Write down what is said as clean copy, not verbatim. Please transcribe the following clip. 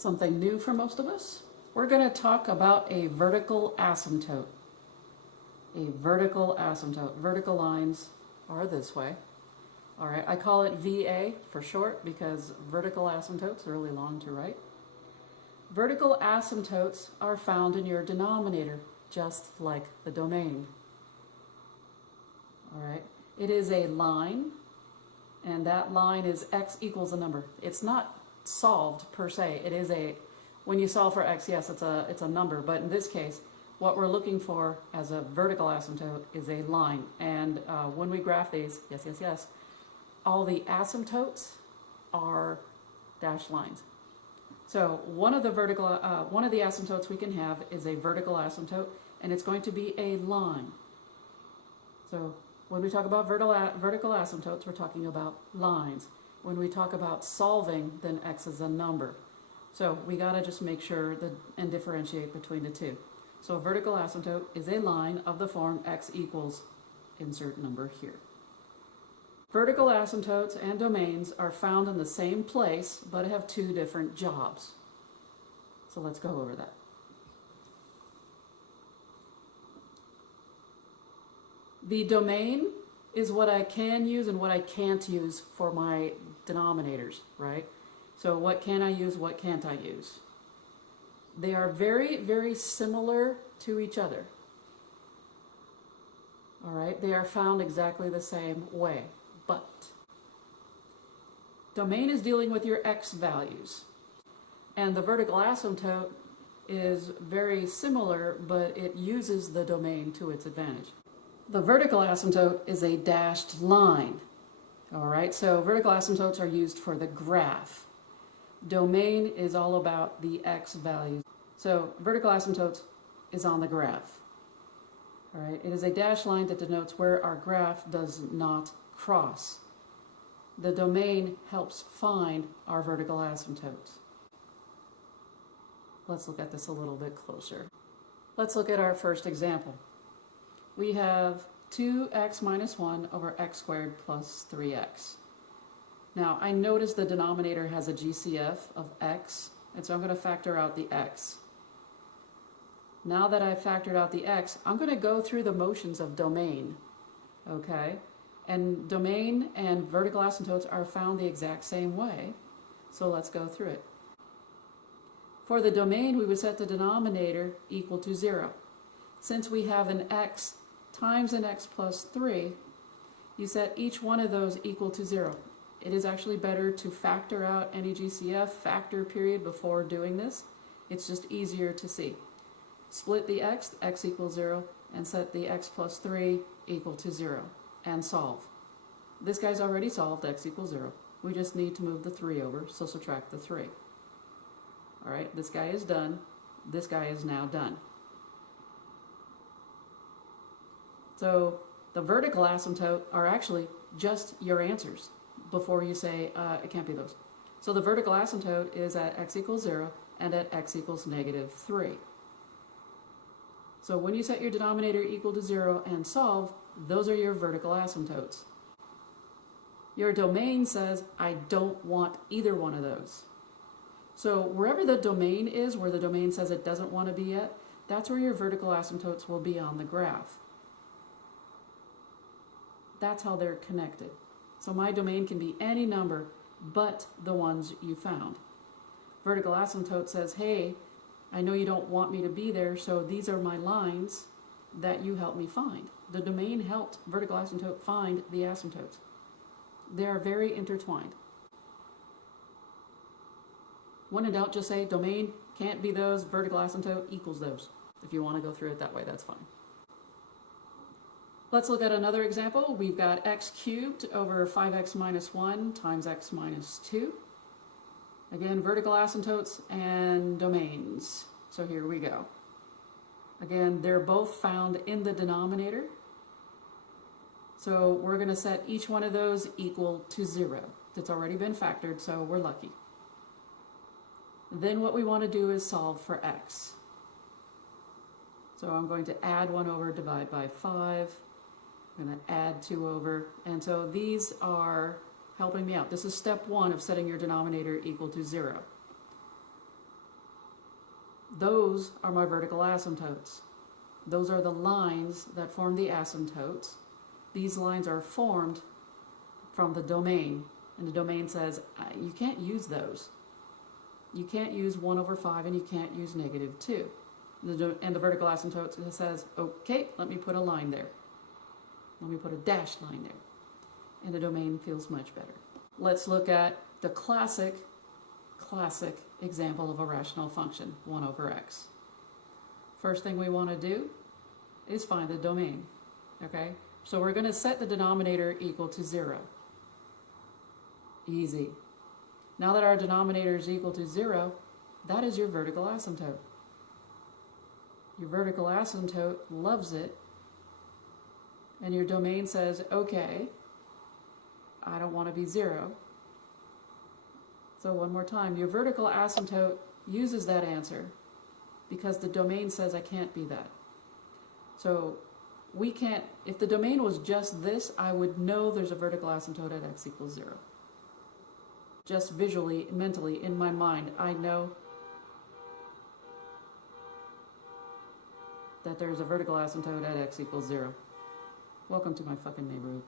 Something new for most of us. We're going to talk about a vertical asymptote. A vertical asymptote. Vertical lines are this way. All right, I call it VA for short because vertical asymptotes are really long to write. Vertical asymptotes are found in your denominator, just like the domain. All right, it is a line, and that line is x equals a number. It's not solved per se. It is a, when you solve for x, yes, it's a number, but in this case, what we're looking for as a vertical asymptote is a line. And when we graph these, yes, all the asymptotes are dashed lines. So one of the asymptotes we can have is a vertical asymptote, and it's going to be a line. So when we talk about vertical asymptotes, we're talking about lines. When we talk about solving, then x is a number. So we gotta just make sure and differentiate between the two. So a vertical asymptote is a line of the form x equals insert number here. Vertical asymptotes and domains are found in the same place, but have two different jobs. So let's go over that. The domain is what I can use and what I can't use for my denominators, right? So what can I use, what can't I use? They are very, very similar to each other. All right, they are found exactly the same way. But domain is dealing with your x values, and the vertical asymptote is very similar, but it uses the domain to its advantage. The vertical asymptote is a dashed line. All right, so vertical asymptotes are used for the graph. Domain is all about the x values. So vertical asymptotes is on the graph. All right, it is a dashed line that denotes where our graph does not cross. The domain helps find our vertical asymptotes. Let's look at this a little bit closer. Let's look at our first example. We have 2x minus 1 over x squared plus 3x. Now I notice the denominator has a GCF of x, and so I'm going to factor out the x. Now that I've factored out the x, I'm going to go through the motions of domain. Okay? And domain and vertical asymptotes are found the exact same way, so let's go through it. For the domain, we would set the denominator equal to 0. Since we have an x times an x plus 3, you set each one of those equal to 0. It is actually better to factor out any GCF factor period before doing this. It's just easier to see. Split the x equals 0, and set the x plus 3 equal to 0. And solve. This guy's already solved, x equals 0. We just need to move the 3 over, so subtract the 3. All right, this guy is done. This guy is now done. So the vertical asymptote are actually just your answers before you say it can't be those. So the vertical asymptote is at x equals 0 and at x equals negative 3. So when you set your denominator equal to 0 and solve, those are your vertical asymptotes. Your domain says, I don't want either one of those. So wherever the domain is, where the domain says it doesn't want to be at, that's where your vertical asymptotes will be on the graph. That's how they're connected. So my domain can be any number but the ones you found. Vertical asymptote says, hey, I know you don't want me to be there, so these are my lines that you help me find. The domain helped vertical asymptote find the asymptotes. They are very intertwined. When in doubt, just say domain can't be those, vertical asymptote equals those. If you want to go through it that way, that's fine. Let's look at another example. We've got x cubed over 5x minus 1 times x minus 2. Again, vertical asymptotes and domains. So here we go. Again, they're both found in the denominator. So we're going to set each one of those equal to 0. It's already been factored, so we're lucky. Then what we want to do is solve for x. So I'm going to add 1 over, divide by 5. I'm going to add 2 over. And so these are helping me out. This is step 1 of setting your denominator equal to 0. Those are my vertical asymptotes. Those are the lines that form the asymptotes. These lines are formed from the domain, and the domain says you can't use those. You can't use 1 over 5 and you can't use negative 2. And the vertical asymptote says, okay, let me put a line there. Let me put a dashed line there. And the domain feels much better. Let's look at the classic example of a rational function, 1 over x. First thing we want to do is find the domain, okay? So we're going to set the denominator equal to 0. Easy. Now that our denominator is equal to 0, that is your vertical asymptote. Your vertical asymptote loves it, and your domain says, okay, I don't want to be 0. So one more time, your vertical asymptote uses that answer because the domain says I can't be that. So we can't, if the domain was just this, I would know there's a vertical asymptote at x equals 0. Just visually, mentally, in my mind, I know that there's a vertical asymptote at x equals 0. Welcome to my fucking neighborhood.